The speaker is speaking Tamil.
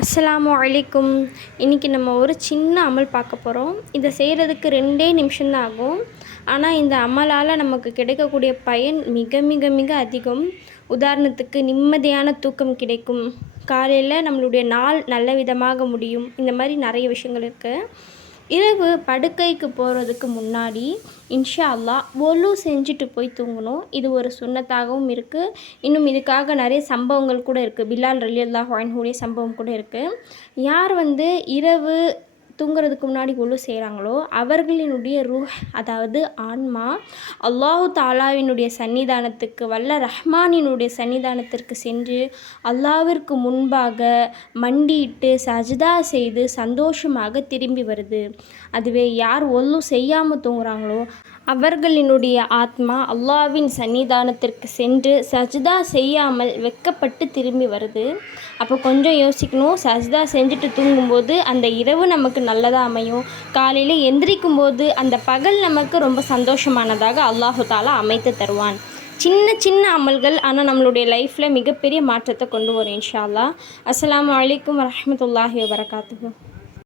அஸ்ஸலாமு அலைக்கும். இன்றைக்கி நம்ம ஒரு சின்ன அமல் பார்க்க போகிறோம் இதை செய்கிறதுக்கு ரெண்டே நிமிஷம்தான் ஆகும். ஆனால் இந்த அமலால் நமக்கு கிடைக்கக்கூடிய பயன் மிக மிக மிக அதிகம். உதாரணத்துக்கு நிம்மதியான தூக்கம் கிடைக்கும். காலையில் நம்மளுடைய நாள் நல்ல விதமாக முடியும். இந்த மாதிரி நிறைய விஷயங்கள் இருக்குது இரவு படுக்கைக்கு போகிறதுக்கு முன்னாடி இன்ஷா அல்லாஹ் ஒலு செஞ்சுட்டு போய் தூங்கணும். இது ஒரு சுன்னத்தாகவும் இருக்குது இன்னும் இதுக்காக நிறைய சம்பவங்கள் கூட இருக்குது பிலால் ரலி அல்லாஹ் வான்ஹுடைய சம்பவம் கூட இருக்குது யார் வந்து இரவு தூங்குறதுக்கு முன்னாடி ஒழு செய்கிறாங்களோ அவர்களினுடைய ரூ அதாவது ஆன்மா அல்லாஹு தாலாவினுடைய சன்னிதானத்துக்கு வல்ல ரஹ்மானினுடைய சன்னிதானத்திற்கு சென்று அல்லாவிற்கு முன்பாக மண்டியிட்டு சஜிதா செய்து சந்தோஷமாக திரும்பி வருது. அதுவே யார் ஒல்லு செய்யாமல் தூங்குறாங்களோ அவர்களினுடைய ஆத்மா அல்லாவின் சன்னிதானத்திற்கு சென்று சஜிதா செய்யாமல் வெக்கப்பட்டு திரும்பி வருது. அப்போ கொஞ்சம் யோசிக்கணும். சஜிதா செஞ்சுட்டு தூங்கும்போது அந்த இரவு நமக்கு நல்லதாக அமையும். காலையில் எந்திரிக்கும் போது அந்த பகல் நமக்கு ரொம்ப சந்தோஷமானதாக அல்லாஹு தாலா அமைத்து தருவான். சின்ன சின்ன அமல்கள் ஆனால் நம்மளுடைய லைஃப்பில் மிகப்பெரிய மாற்றத்தை கொண்டு வரும் இன்ஷா அல்லாஹ். அஸ்ஸலாமு அலைக்கும் வரஹ்மத்துல்லாஹி வபரகாத்துஹு.